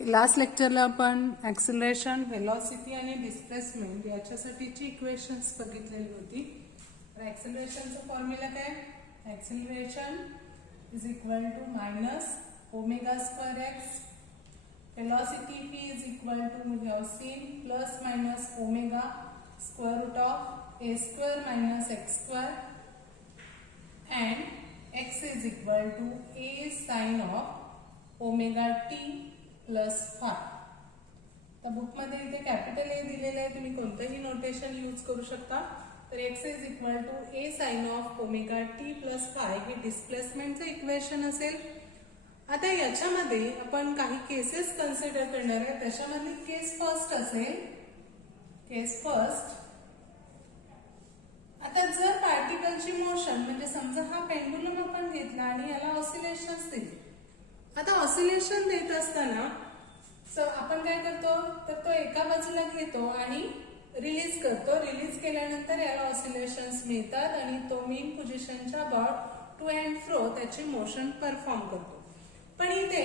Last लेक्चरला आपण acceleration, velocity आणि डिस्प्लेसमेंट याच्यासाठीची इक्वेशन्स बघितलेली होती. तर ॲक्सिलरेशनचा फॉर्म्युला काय? Acceleration is equal to minus omega square x. Velocity v is equal to we have seen plus minus omega square root of a square minus x square and x is equal to a sine of omega t plus phi. तर बुकमध्ये इथे capital ए दिलेलं आहे, तुम्ही कोणतंही notation use करू शकता. तर x is equal to a sine of omega t plus phi हे डिस्प्लेसमेंटचं इक्वेशन असेल. आता याच्यामध्ये आपण काही केसेस कन्सिडर करणार आहे. त्याच्यामधली केस फर्स्ट असेल. केस फर्स्ट, आता जर पार्टिकलची मोशन म्हणजे समजा हा पेंडुलम आपण घेतला आणि याला ऑसिलेशन्स दिले. आता ऑसिलेशन देत असताना आपण काय करतो, तर तो एका बाजूला घेतो आणि रिलीज करतो. रिलीज केल्यानंतर याला ऑसिलेशन्स मिळतात आणि तो मेन पोझिशनच्या अबाउट टू अँड फ्रो त्याची मोशन परफॉर्म करतो. पण इथे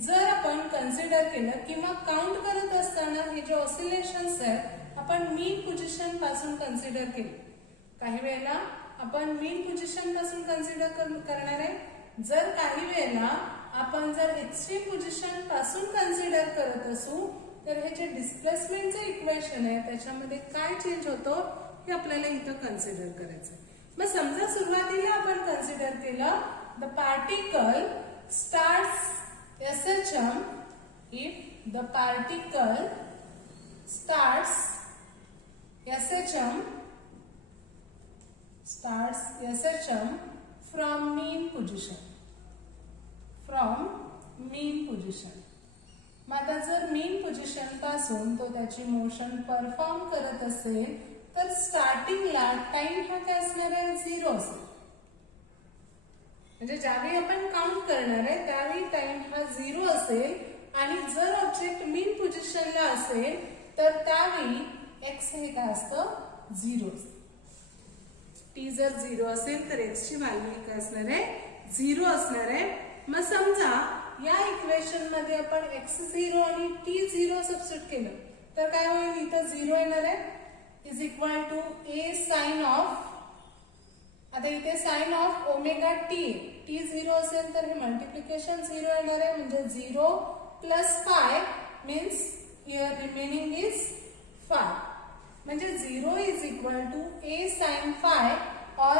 जर आपण कन्सिडर केलं किंवा काउंट करत असताना हे जे ऑसिलेशन्स आहेत आपण मेन पोझिशन पासून कन्सिडर केले. काही वेळेला आपण मेन पोझिशन पासून कन्सिडर करणार आहे. जर काही वेळेला आपण जर एक्स्ट्रीम पोझिशन पासून कन्सिडर करत असू तर हे जे डिस्प्लेसमेंटचं इक्वेशन आहे त्याच्यामध्ये काय चेंज होतो हे आपल्याला इथं कन्सिडर करायचं. मग समजा सुरुवातीला आपण कन्सिडर केलं the particle starts SHM if the particle starts SHM from mean position. मग आता जर मेन पोझिशन पासून तो त्याची मोशन परफॉर्म करत असेल तर स्टार्टिंगला टाइम हा काय असणार आहे? 0 असेल. म्हणजे ज्यावेळी आपण काउंट करणार आहे त्यावेळी टाइम हा 0 असेल आणि जर ऑब्जेक्ट मेन पोझिशनला असेल तर त्यावेळी एक्स हे काय असतं? 0 असतं. टी जर 0 असेल तर एक्स ची व्हॅल्यू काय असणार आहे? 0 असणार आहे. मग समजा या इक्वेशन मध्ये आपण x0 आणि t0 सबस्टिट्यूट केलं तर काय होईल? इथं 0 येणार आहे is equal to a sine of, आता इथे sine of omega T. t0 असेल तर हे मल्टिप्लिकेशन 0 येणार आहे म्हणजे 0 plus phi means here remaining is 5. म्हणजे 0 is equal to a sine phi or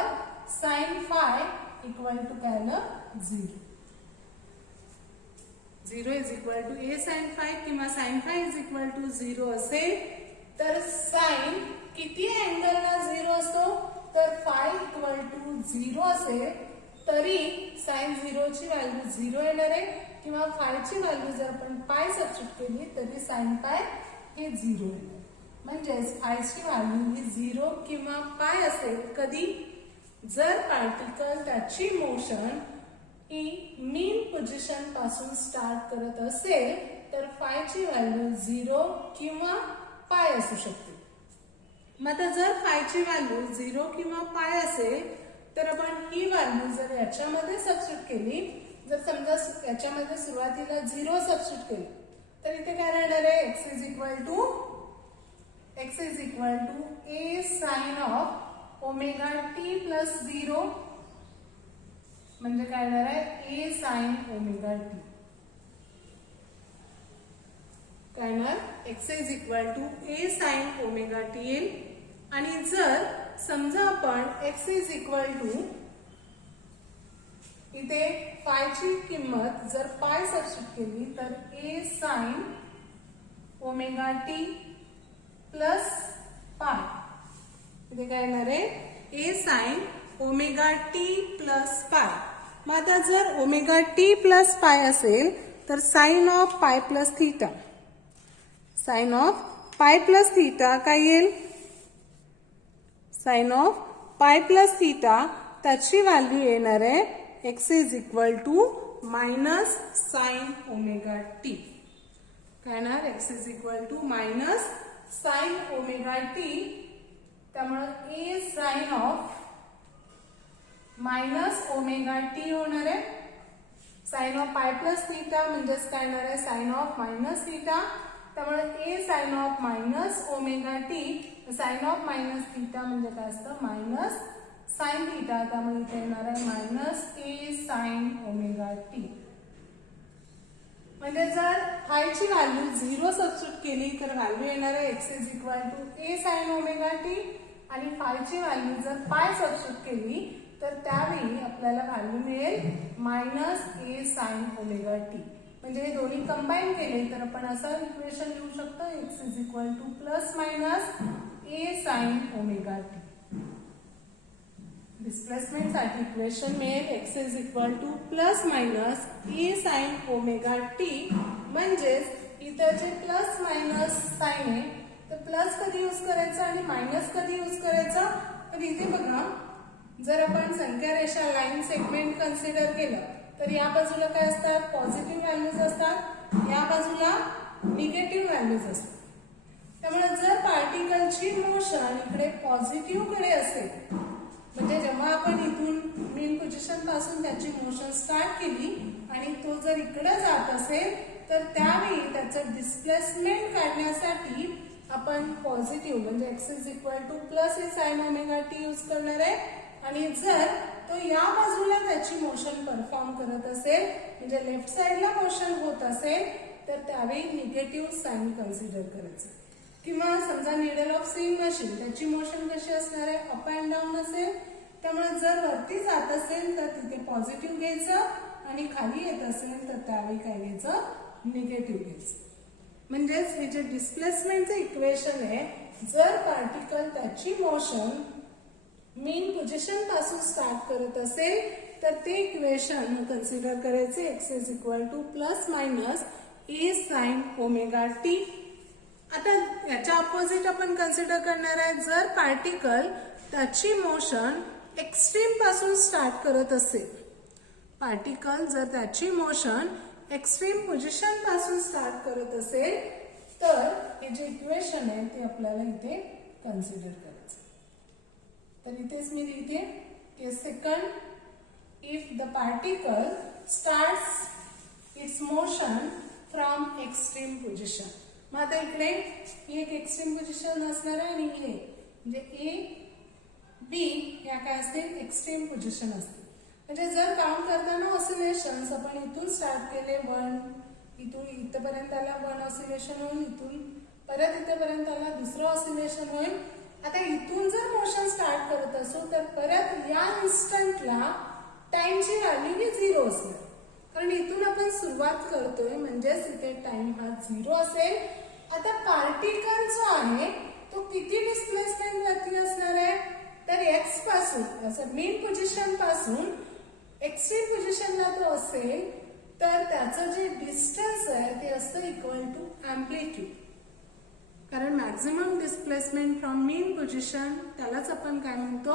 sine phi equal to काय आलं? 0. 0 is equal to a sine phi किंवा sine phi is equal to 0 असेल तर साइन किती अँगलला 0 असतो? तर फाय इक्वल टू 0 असेल तरी साइन 0 ची व्हॅल्यू 0 येणार आहे किंवा फाय ची व्हॅल्यू जर आपण पाय सबस्टिट्यूट केली तरी साइन पाय हे 0 येणार. म्हणजेच फाय ची व्हॅल्यू ही 0 किंवा पाय असेल कधी? जर पार्टिकल त्याची मोशन ही मेन पोझिशन पासून स्टार्ट करत असेल तर फाय ची व्हॅल्यू 0 किंवा पाय असू शकते. मग आता जर फाय ची व्हॅल्यू 0 किंवा पाय असेल तर आपण ही व्हॅल्यू जर याच्यामध्ये सबस्टिट्यूट केली, जर समजा याच्यामध्ये सुरुवातीला 0 सबस्टिट्यूट केली तर इथे काय राहणार आहे? X is equal to a sine of omega t plus 0 म्हणजे काय येणार आहे? A sine omega t. काय येणार? X is equal to a sine omega t येईल. आणि जर समजा आपण एक्स इज इक्वल टू इथे पाय ची किंमत जर पाय सबस्टिट्यूट केली तर ए साइन ओमेगा टी प्लस पाय. इथे काय येणार आहे? A sine omega t plus पाय. मग आता जर ओमेगा टी प्लस पाय असेल तर sine of pi plus theta. Sine of pi plus theta काय येईल? Sine of pi plus theta त्याची व्हॅल्यू येणार आहे x is equal to minus sine omega t. काय येणार? X is equal to minus sine omega t. त्यामुळे a sine of minus omega t होणार आहे sine of pi plus theta म्हणजेच काय येणार आहे साइन ऑफ मायनस थीटा. त्यामुळे a sine of minus omega t, sine of minus theta म्हणजे काय असतं मायनस साइन थीटा. त्यामुळे इथे येणार आहे मायनस ए साइन ओमेगा टी. म्हणजे जर फायची व्हॅल्यू 0 सबस्टिट्यूट केली तर व्हॅल्यू येणार आहे x is equal to a sine omega t, आणि फायची व्हॅल्यू जर पाय सबस्टिट्यूट केली तर त्यावेळी आपल्याला व्हॅल्यू मिळेल मायनस ए साइन ओमेगा टी. म्हणजे हे दोन्ही कंबाईन केले तर आपण असं इक्वेशन लिहू शकतो x is equal to plus minus A sine omega T. Displacement साठी इक्वेशन मिळेल x is equal to plus minus A sine omega T. म्हणजेच इथं जे प्लस मायनस साइन आहे तर प्लस कधी यूज करायचं आणि मायनस कधी यूज करायचं. तर इथे बघा जर आपण संख्या रेषा लाईन सेगमेंट कन्सिडर केलं तर या बाजूला काय असतात पॉझिटिव्ह व्हॅल्यूज असतात, या बाजूला निगेटिव्ह व्हॅल्यूज असतात. त्यामुळे जर पार्टिकलची मोशन इकडे पॉझिटिव्ह कडे असेल म्हणजे जेव्हा आपण इथून मेन पोझिशन पासून त्याची मोशन स्टार्ट केली आणि तो जर इकडे जात असेल तर त्यावेळी त्याचं डिस्प्लेसमेंट काढण्यासाठी आपण पॉझिटिव्ह म्हणजे x is equal to plus A sine omega T use करणार आहे. आणि जर तो या बाजूला त्याची मोशन परफॉर्म करत असेल म्हणजे लेफ्ट साइडला मोशन होत असेल तर त्यावेळी निगेटिव्ह साइन कन्सिडर करायचं. किंवा समजा निडल ऑफ सेम मशीन त्याची मोशन कशी असणार आहे अप अँड डाऊन असेल. त्यामुळे जर वरती जात असेल तर तिथे पॉझिटिव्ह घ्यायचं आणि खाली येत असेल तर त्यावेळी काय घ्यायचं निगेटिव्ह घ्यायचं. म्हणजेच हे जे डिस्प्लेसमेंटचं इक्वेशन आहे जर पार्टिकल त्याची मोशन मेन पोझिशन पासून स्टार्ट करत असेल तर ते इक्वेशन कन्सिडर करायचे x is equal to plus minus A sine omega T. आता याच्या अपोजिट आपण कन्सिडर करणार आहे जर पार्टिकल त्याची मोशन एक्स्ट्रीम पासून स्टार्ट करत असेल. पार्टिकल जर त्याची मोशन एक्स्ट्रीम पोझिशन पासून स्टार्ट करत असेल तर हे जे इक्वेशन आहे ते आपल्याला इथे कन्सिडर करायचं. तर इथेच मी लिहिते की second if the particle starts it's motion from extreme position. मग आता इकडे ही एक एक्स्ट्रीम पोझिशन असणार आहे आणि हे म्हणजे ए बी या काय असतील एक्स्ट्रीम पोझिशन असतील. म्हणजे जर काउंट करताना ऑसिलेशन्स आपण इथून स्टार्ट केले 1 इथून इथपर्यंत आला 1 ऑसिलेशन होईल, इथून परत इथपर्यंत आला दुसरं ऑसिलेशन होईल. आता इथून जर मोशन स्टार्ट करत असू तर परत या इन्स्टंटला टाइमची व्हॅल्यू ही 0 असणार कारण इथून आपण सुरुवात करतोय म्हणजेच इथे टाइम हा 0 असेल. आता पार्टिकल जो आहे तो किती डिस्प्लेसमेंट वरती असणार आहे तर x पासून असं मेन पोझिशन पासून एक्स्ट्रीम पोझिशनला तो असेल तर त्याचं जे डिस्टन्स आहे ते असतं इक्वल टू अँप्लिट्यूड. कारण maximum displacement from main position त्यालाच आपण काय म्हणतो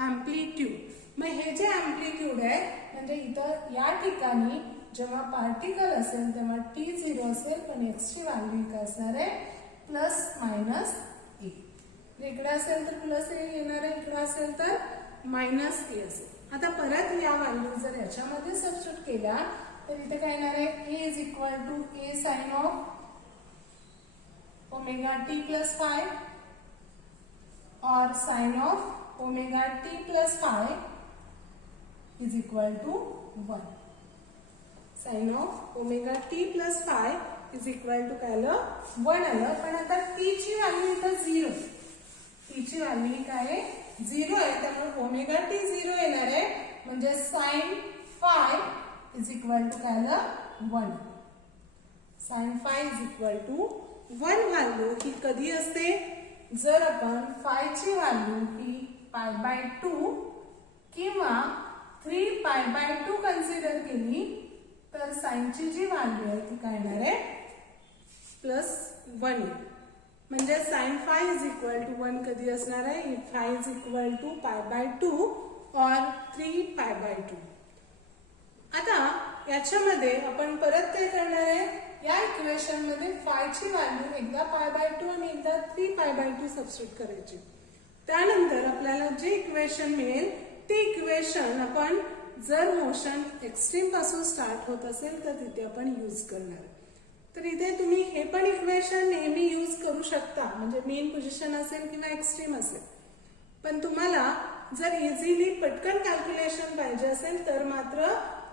अँप्लिट्यूड. मग हे जे अँप्लिट्यूड आहे म्हणजे इथं या ठिकाणी जेव्हा पार्टिकल असेल तेव्हा t0 असेल पण x ची व्हॅल्यू काय असणार आहे प्लस मायनस ए. इकडे असेल तर प्लस ए येणार आहे, इकडे असेल तर मायनस ए असेल. आता परत या व्हॅल्यू जर याच्यामध्ये सबस्टिट्यूट केल्या तर इथे काय येणार आहे a is equal to a sine of omega t plus phi or sine of omega t plus phi is equal to 1. Sine of omega t plus phi is equal to काय आलं 1 आलं. पण आता टी ची value इथं 0, T ची value काय आहे 0 आहे त्यामुळे ओमेगा टी 0 येणार आहे म्हणजे sine phi is equal to काय आलं 1. Sine phi is equal to 1 value ही कधी असते जर आपण फाय ची व्हॅल्यू ही π/2 किंवा 3π/2 कन्सिडर केली तर साइनची जी व्हॅल्यू आहे ती काय येणार आहे +1. म्हणजे sine phi is equal to 1 कधी असणार आहे फाय इज इक्वल टू π/2 और 3π/2. आता याच्यामध्ये आपण परत काय करणार आहे या इक्वेशन मध्ये फाय ची व्हॅल्यू एकदा π/2 आणि एकदा 3π/2 सबस्टिट्यूट करायची. त्यानंतर आपल्याला जे इक्वेशन मिळेल ते इक्वेशन आपण जर मोशन एक्स्ट्रीम पासून स्टार्ट होत असेल तर तिथे आपण यूज करणार. तर इथे तुम्ही हे पण इक्वेशन नेहमी यूज करू शकता, म्हणजे मेन पोझिशन असेल किंवा एक्स्ट्रीम असेल. पण तुम्हाला जर इझिली पटकन कॅल्क्युलेशन पाहिजे असेल तर मात्र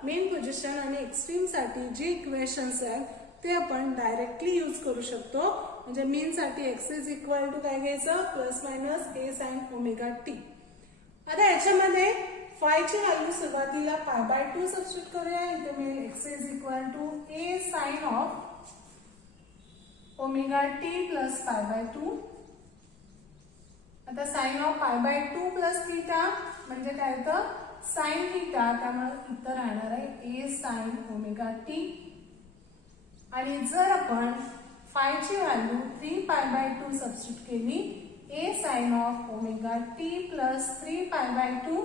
मेन पोझिशन आणि एक्स्ट्रीम साठी जे इक्वेशन्स आहेत ते आपण डायरेक्टली यूज करू शकतो. म्हणजे मीन साठी x इज इक्वल टू काय घ्यायचं, plus minus a sin omega T. आता याच्यामध्ये फाय ची व्हॅल्यू सुरुवातीला π/2 सबस्टिट्यूट करूया. इथे मिळेल x is equal to a sin of omega t plus π/2. आता साइन ऑफ π/2 प्लस थीटा म्हणजे काय तर साइन थीटा, त्यामुळे इथं राहणार आहे a sin ओमेगा टी. आणि जर आपण फाय ची व्हॅल्यू 3π/2 सबस्टिट्यूट केली, a sin of omega t plus 3π/2,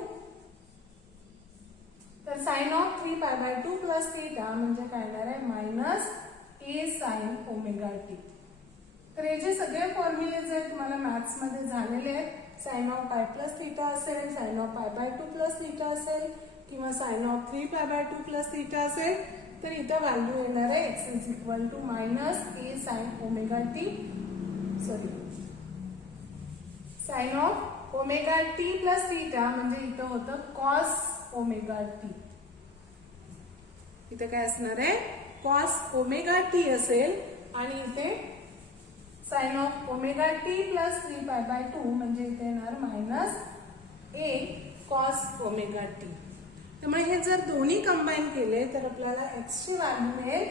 तर साइन ऑफ 3π/2 प्लस थीटा म्हणजे काय येणार आहे minus a sin omega T. तर हे जे सगळे फॉर्म्युलेज आहेत तुम्हाला मॅथ्स मध्ये झालेले आहेत. Sign of pi plus theta असेल, साइन ऑफ π/2 प्लस थीटा असेल किंवा साइन ऑफ 3π/2 प्लस थीटा असेल, तर इथं व्हॅल्यू येणार आहे x is equal to minus a sin omega t, sorry sine of omega t plus theta म्हणजे इथं होतं कॉस ओमेगा टी. इथे काय असणार आहे, कॉस ओमेगा टी असेल आणि इथे sine of omega t plus 3π/2 म्हणजे इथे येणार minus a cos omega t. त्यामुळे हे जर दोन्ही कंबाईन केले तर आपल्याला x ची व्हॅल्यू मिळेल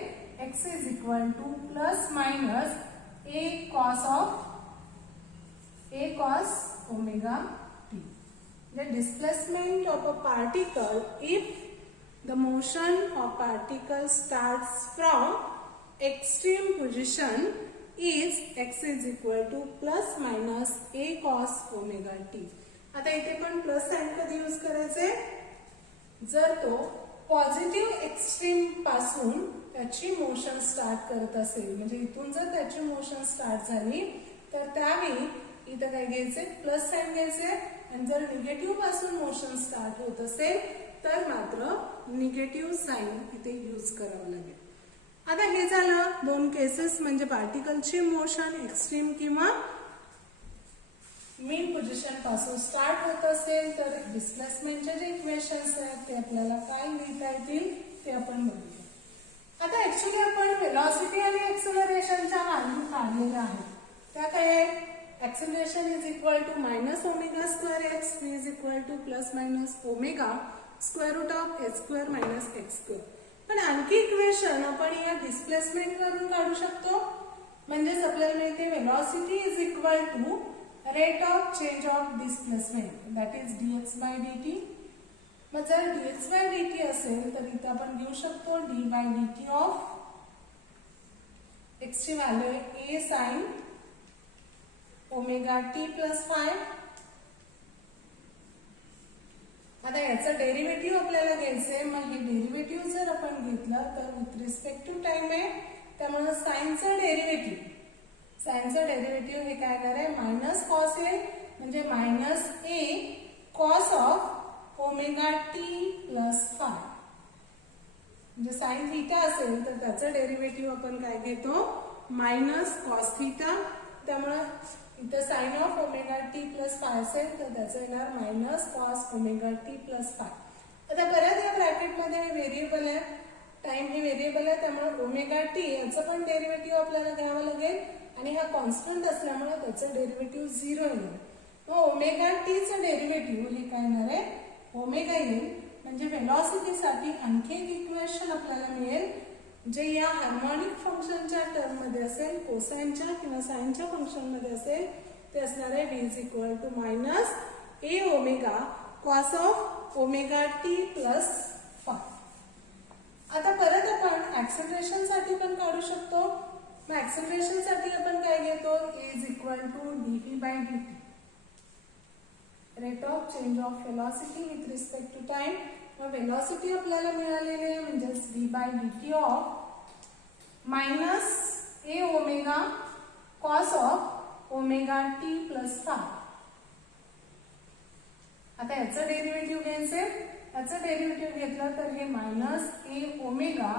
x is equal to plus minus a cos omega T. The displacement of a particle if the motion of particle starts from extreme position is x is equal to plus minus a cos omega t. आता इथे पण plus sign कधी use करायचे, जर तो positive extreme पासून त्याची motion start करत असेल, म्हणजे इथून जर त्याची मोशन स्टार्ट झाली तर त्यावेळी इथं काय घ्यायचे, प्लस साइन घ्यायचे. आणि जर निगेटिव्ह पासून मोशन स्टार्ट होत असेल तर मात्र निगेटिव्ह साइन इथे यूज करावं लागेल. आता हे झालं दोन केसेस, म्हणजे पार्टिकलची मोशन एक्स्ट्रीम किंवा मेन पोझिशन पासून स्टार्ट होत असेल तर डिस्प्लेसमेंटचे जे इक्वेशन्स आहेत ते आपल्याला काय लिहिता येतील ते आपण बघूया. आता ऍक्च्युली आपण वेलॉसिटी आणि एक्सेलरेशनच्या व्हॅल्यू काढलेल्या आहेत. त्या काय आहे, acceleration is equal to minus omega square x, v is equal to plus minus omega square root of h square minus x square. पण आणखी इक्वेशन आपण या डिस्प्लेसमेंट वरून काढू शकतो. म्हणजेच आपल्याला मिळते velocity is equal to rate of change of displacement, that is dx/dt. मग जर dx/dt असेल तर इथे आपण घेऊ शकतो d/dt ऑफ x ची व्हॅल्यू आहे a sin omega t plus 5. आता याचं डेरिव्हेटिव्ह आपल्याला घ्यायचंय. मग हे डेरिव्हेटिव्ह जर आपण घेतलं तर विथ रिस्पेक्ट टू टाइम आहे, त्यामुळे साइनचं डेरिव्हेटिव्ह हे काय येणार आहे, मायनस कॉस येईल, म्हणजे minus a cos of omega t plus 5. म्हणजे साइन थीटा असेल तर त्याचं डेरिव्हेटिव्ह आपण काय घेतो, मायनस कॉस थीटा. त्यामुळे इथं sine of omega t plus 5 असेल तर त्याचं येणार minus cos omega t plus 5. आता परत या ब्रॅकेटमध्ये हे व्हेरिएबल आहे, टाइम हे व्हेरिएबल आहे, त्यामुळे ओमेगा टी याचं पण डेरिव्हेटिव्ह आपल्याला घ्यावं लागेल आणि हा कॉन्स्टंट असल्यामुळे त्याचं डेरिव्हेटिव्ह 0 येईल. मग ओमेगा टीचं डेरिव्हेटिव्ह हे काय येणार आहे, ओमेगा येईल. म्हणजे वेलॉसिटीसाठी आणखी एक इक्वेशन आपल्याला मिळेल जे या हार्मोनिक फंक्शनच्या टर्म मध्ये असेल, कोसाइनच्या किंवा साइनच्या फंक्शन मध्ये असेल, ते असणार आहे v is equal to minus a omega cos of omega t plus 5. आता परत आपण ऍक्सेलरेशन साठी पण काढू शकतो. मग ऍक्सेलरेशन साठी आपण काय घेतो, a is equal to dv/dt, rate of change of velocity with respect to time. मग वेलॉसिटी आपल्याला मिळालेली आहे म्हणजेच v/dt of minus a omega cos of omega t plus 5. आता याचं डेरिव्हेटिव्ह घ्यायचे, याचं डेरिव्हेटिव्ह घेतलं तर हे मायनस ए ओमेगा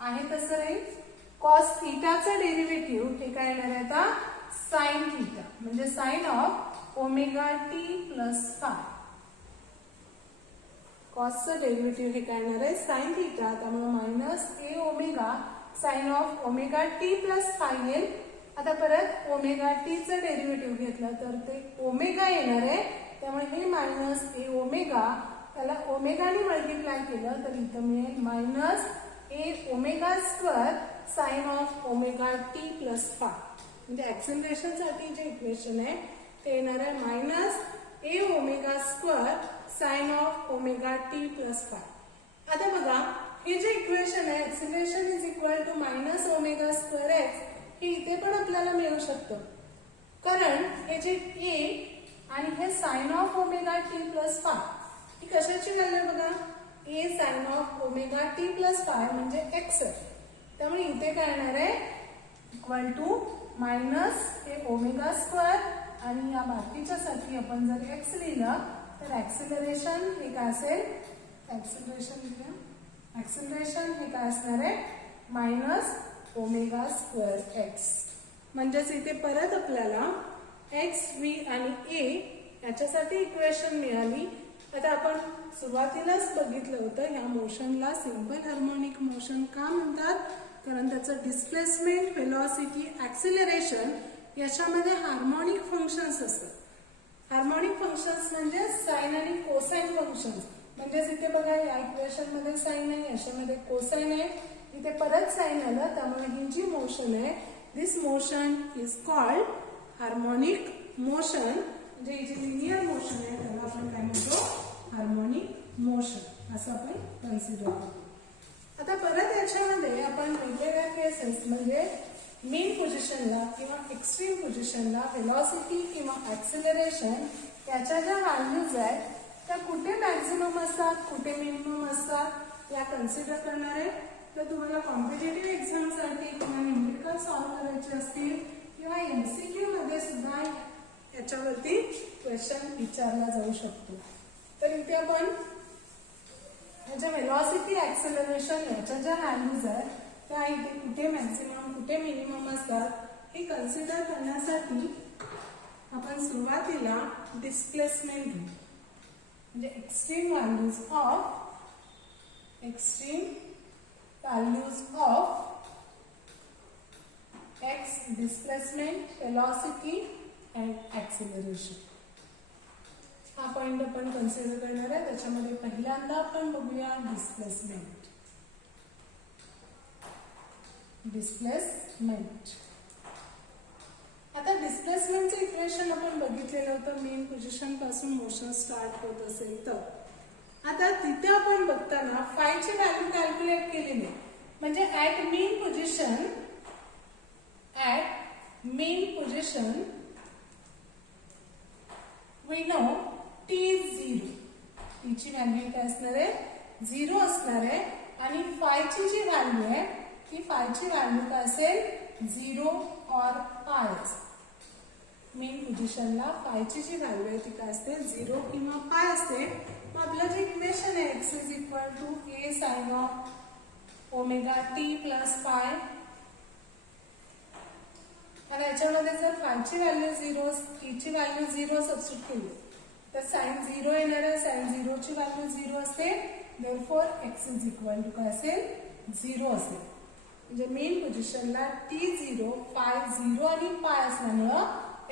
आहे तसं राहील. कॉस थीटाचं डेरिव्हेटिव्ह हे काय येणार आहे आता साइन थीटा म्हणजे sine of omega t plus phi. कॉसचं डेरिव्हेटिव्ह हे काय येणार आहे साइन थीटा त्यामुळे minus a omega sine of omega t plus phi येईल. आता परत ओमेगा टीचं डेरिव्हेटिव्ह घेतलं तर ते ओमेगा येणार आहे त्यामुळे हे मायनस ए ओमेगा त्याला ओमेगाने मल्टिप्लाय केलं तर इथं मिळेल minus a omega square sine of omega t plus phi. म्हणजे ऍक्सिलरेशनसाठी जे इक्वेशन आहे ते येणार आहे minus a omega square sine of omega t plus phi. आता बघा हे जे इक्वेशन आहे acceleration is equal to minus omega square x हे इथे पण आपल्याला मिळू शकतं कारण हे जे ए आणि हे sine of omega t plus phi ही कशाची व्हॅल्यू बघा a sine of omega t plus phi म्हणजे एक्स आहे. त्यामुळे इथे काय येणार आहे इक्वल टू मायनस हे ओमेगा स्क्वेअर आणि या बाकीच्यासाठी आपण जर एक्स लिहिलं तर ऍक्सिलरेशन हे काय असेल ऍक्सिलरेशन हे काय असणार आहे मायनस ओमेगा स्क्वेअर एक्स. म्हणजेच इथे परत आपल्याला एक्स व्ही आणि ए याच्यासाठी इक्वेशन मिळाली. आता आपण सुरुवातीलाच बघितलं होतं ह्या मोशनला सिंपल हार्मोनिक मोशन का म्हणतात कारण त्याचं डिस्प्लेसमेंट व्हेलॉसिटी ऍक्सिलरेशन याच्यामध्ये हार्मोनिक फंक्शन्स असतात. हार्मोनिक फंक्शन्स म्हणजे साइन आणि कोसाइन फंक्शन्स. म्हणजेच इथे बघा या इक्वेशन मध्ये साइन आहे याच्यामध्ये कोसाइन आहे इथे परत साइन आलं त्यामुळे ही जी मोशन आहे this motion is called harmonic motion. म्हणजे ही जी लिनियर मोशन आहे त्याला आपण काय म्हणतो हार्मोनिक मोशन असं आपण कन्सिडर करतो. आता परत याच्यामध्ये आपण वेगवेगळ्या केसेस म्हणजे मीन पोझिशनला किंवा एक्स्ट्रीम पोझिशनला व्हेलॉसिटी किंवा ऍक्सिलरेशन याच्या ज्या व्हॅल्यूज आहेत त्या कुठे मॅक्झिमम असतात कुठे मिनिमम असतात या कन्सिडर करणार आहे. तर तुम्हाला कॉम्पिटेटिव्ह एक्झामसाठी किंवा न्यूमेरिकल सॉल्व्ह करायचे असतील किंवा MCQ मध्ये सुद्धा याच्यावरती क्वेश्चन विचारला जाऊ शकतो. तर इथे आपण याच्या व्हेलॉसिटी ऍक्सिलरेशन याच्या ज्या व्हॅल्यूज आहेत त्या इथे कुठे मॅक्सिमम कुठे मिनिमम असतात हे कन्सिडर करण्यासाठी आपण सुरुवातीला डिस्प्लेसमेंट घेऊ. म्हणजे extreme values of x displacement velocity and acceleration हा पॉइंट आपण कन्सिडर करणार आहे. त्याच्यामध्ये पहिल्यांदा आपण बघूया डिस्प्लेसमेंट. आता डिस्प्लेसमेंटचं इक्वेशन आपण बघितलेलं होतं मेन पोझिशन पासून मोशन स्टार्ट होत असेल तर. आता तिथे आपण बघताना फायची व्हॅल्यू कॅल्क्युलेट केलेली आहे. म्हणजे at mean position we know t is 0. टीची व्हॅल्यू काय असणार आहे 0 असणार आहे आणि फायची जी व्हॅल्यू आहे ती फायची व्हॅल्यू काय असेल 0 और पाय. मेन पोझिशनला फायची जी व्हॅल्यू आहे ती काय असते 0 किंवा पाय असते. मग आपलं जे इक्वेशन आहे x is equal to a sine of omega t plus phi. आणि याच्यामध्ये जर फायची व्हॅल्यू 0 टीची व्हॅल्यू 0 सबस्टिट्यूट केली तर साइन 0 येणार आहे. साइन 0 ची व्हॅल्यू 0 असते. Therefore x is equal to काय असेल 0 असेल. म्हणजे मेन पोझिशनला टी 0 फाय 0 आणि पाय असल्यामुळं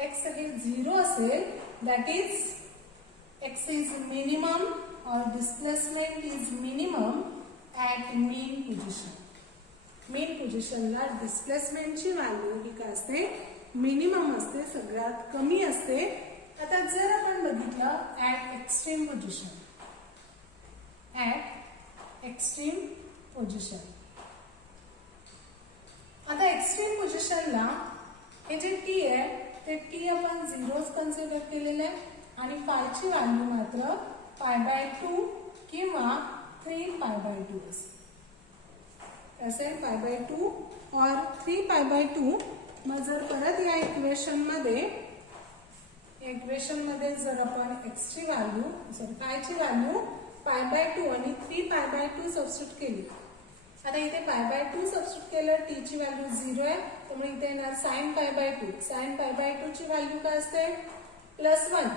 एक्स हे 0 असेल. That is x is minimum और displacement is minimum at mean position. Mean पोझिशनला डिस्प्लेसमेंटची व्हॅल्यू ही काय असते मिनिमम असते सगळ्यात कमी असते. आता जर आपण बघितलं ऍट एक्स्ट्रीम पोझिशन आता एक्स्ट्रीम पोझिशनला हे जे टी आहे ते टी आपण 0 कन्सिडर केलेलं आहे आणि फायची व्हॅल्यू मात्र π/2 किंवा 3π/2 असेल. π/2 और 3π/2. मग जर परत या इक्वेशन मध्ये जर आपण एक्सची व्हॅल्यू फायची व्हॅल्यू π/2 आणि 3π/2 सबस्टिट्यूट केली. आता इथे π/2 सबस्टिट्यूट केलं, t ची व्हॅल्यू 0 आहे, त्यामुळे इथे येणार sin π/2. sin π/2 ची व्हॅल्यू काय असते +1.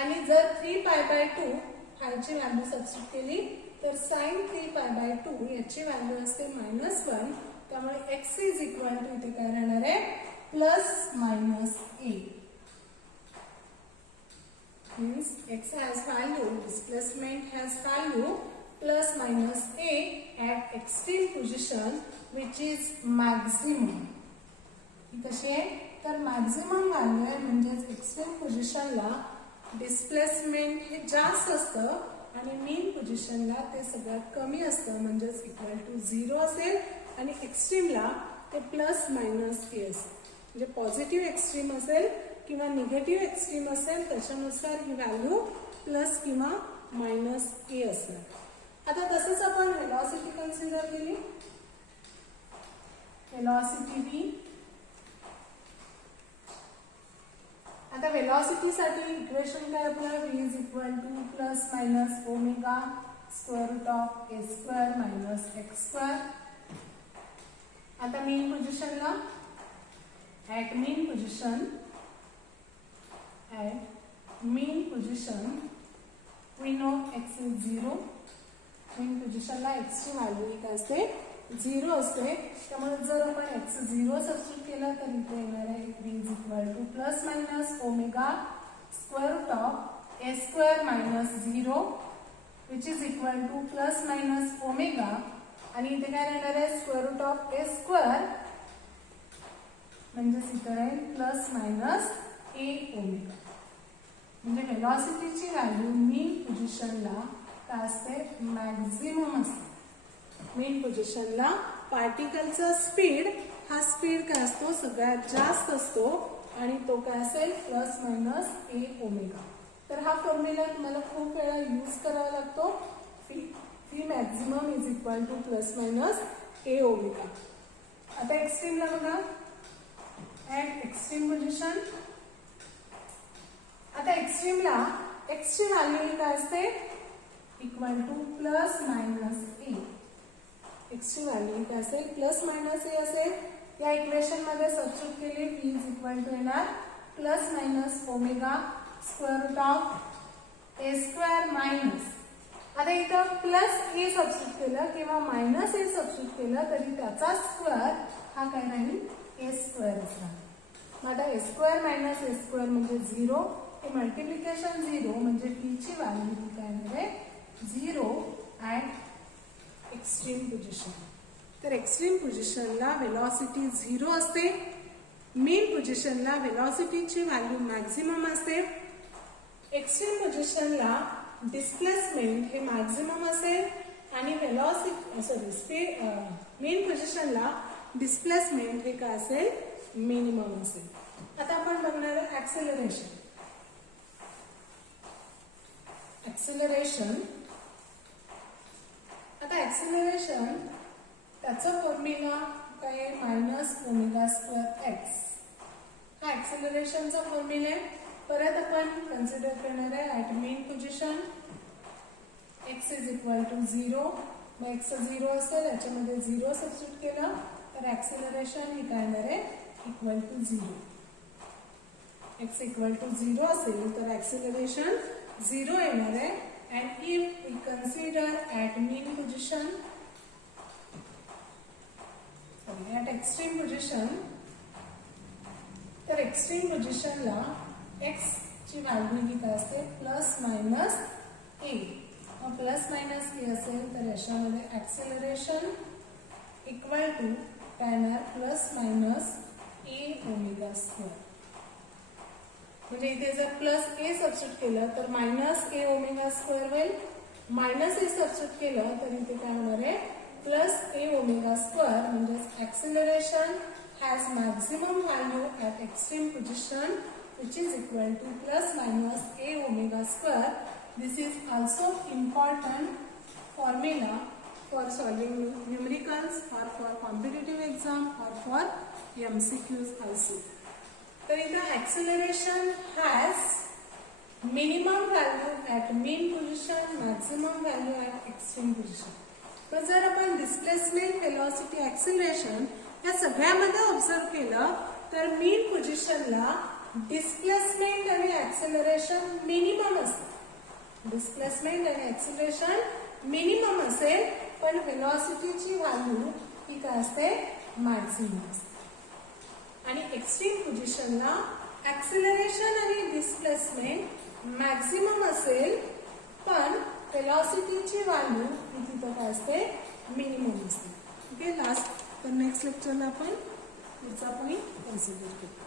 आणि जर 3π/2 ची व्हॅल्यू सबस्टिट्यूट केली तर sin 3π/2 याची व्हॅल्यू असते -1. त्यामुळे x इज इक्वल टू इथे काय राहणार आहे +-a. means x has value, displacement has value +-a at extreme position which is maximum. कशी आहे तर मॅक्झिमम व्हॅल्यू आहे, म्हणजेच एक्स्ट्रीम पोझिशनला डिस्प्लेसमेंट हे जास्त असतं आणि मीन पोझिशनला ते सगळ्यात कमी असतं, म्हणजेच इक्वल टू 0 असेल. आणि एक्स्ट्रीमला ते +-a असेल, म्हणजे पॉझिटिव्ह एक्स्ट्रीम असेल किंवा निगेटिव्ह एक्स्ट्रीम असेल त्याच्यानुसार ही व्हॅल्यू प्लस किंवा -a असणार. आता तसंच आपण व्हेलॉसिटी कन्सिडर केली. Velocity v. आता व्हेलॉसिटी साठी इक्वेशन काय आपलं v इज इक्वल टू +-ओमेगा √a² - x². आता मीन पोझिशनला at mean position we know x is 0. Mean पोझिशनला x ची व्हॅल्यू काय असते 0 असते. त्यामुळे जर आपण x 0 सबस्टिट्यूट केलं तर इथे येणार आहे v इज इक्वल टू +-ओमेगा √a² - 0 which is equal to +-ओमेगा आणि इथे काय राहणार आहे √a², म्हणजे इथे आहे +-a ओमेगा. म्हणजे व्हेलॉसिटीची व्हॅल्यू मीन पोझिशनला काय असते मॅक्झिमम असते. मीन पोझिशनला पार्टिकलचा स्पीड हा स्पीड काय असतो सगळ्यात जास्त असतो आणि तो काय असेल +-a ओमेगा. तर हा फॉर्म्युला तुम्हाला खूप वेळा यूज करावा लागतो. V maximum is equal to +-a ओमेगा. आता एक्स्ट्रीमला बघा ऍट एक्स्ट्रीम पोझिशन. आता एक्स्ट्रीमला x ची व्हॅल्यू काय असते इक्वल टू +-a. x ची व्हॅल्यू काय असेल +-a असेल. या इक्वेशन मध्ये सबस्टिट्यूट केली v इज इक्वल टू येणार +-ओमेगा √a². आता इथं +a सबस्टिट्यूट केलं किंवा -a सबस्टिट्यूट केलं तरी त्याचा स्क्वेअर हा काय राहील a² असणार. मग आता a² - a² म्हणजे 0. हे मल्टिप्लिकेशन 0 म्हणजे t ची व्हॅल्यू काय आहे 0 ऍट एक्स्ट्रीम पोझिशन. तर एक्स्ट्रीम पोझिशनला व्हेलॉसिटी 0 असते. मीन पोझिशनला व्हेलॉसिटीची व्हॅल्यू मॅक्झिमम असते. एक्स्ट्रीम पोझिशनला डिस्प्लेसमेंट हे मॅक्झिमम असेल आणि मीन पोझिशनला डिस्प्लेसमेंट हे काय असेल मिनिमम असेल. आता आपण बघणार आहे ऍक्सेलरेशन. आता ऍक्सेलरेशन त्याचा फॉर्म्युला काय -ओमेगा²x. हा ऍक्सेलरेशनचा फॉर्म्युला आहे. परत आपण कन्सिडर करणार आहे at mean position x is equal to 0. मग x 0 असेल याच्यामध्ये 0 सबस्टिट्यूट केलं तर ऍक्सेलरेशन हे काय येणार आहे equal to 0. x equal to 0 असेल तर ऍक्सेलरेशन 0 येणार आहे. And if we consider at mean position at extreme position, तर एक्स्ट्रीम पोझिशनला x ची व्हॅल्यू ही काय असते +-a. मग +-a असेल तर याच्यामध्ये ऍक्सेलरेशन इक्वल टू काय येणार +-a ओमेगा². म्हणजे इथे जर +a सबस्टिट्यूट केलं तर -a ओमेगा² होईल. -a सबस्टिट्यूट केलं तर इथे काय होणार आहे +a ओमेगा² म्हणजे acceleration has maximum value at extreme position which is equal to +-a omega². This is also important formula for solving numericals or for competitive exam or for MCQs also. तर इथं acceleration has minimum value at mean position, maximum value at extreme position. तर जर आपण displacement, velocity, acceleration या सगळ्यामध्ये observe केलं तर मीन पोझिशनला डिस्प्लेसमेंट आणि ऍक्सिलरेशन मिनिमम असते. डिस्प्लेसमेंट आणि ऍक्सिलरेशन मिनिमम असेल, पण व्हेलॉसिटीची व्हॅल्यू ही काय असते, मॅक्सिमम असते. आणि एक्स्ट्रीम पोझिशनला ऍक्सिलरेशन आणि डिस्प्लेसमेंट मॅक्सिमम असेल, पण व्हेलॉसिटीची व्हॅल्यू ही तिथं काय असते, मिनिमम असते. ओके, लास्ट तर नेक्स्ट लेक्चरला आपण पुढचा पॉईंट कन्सिडर करू.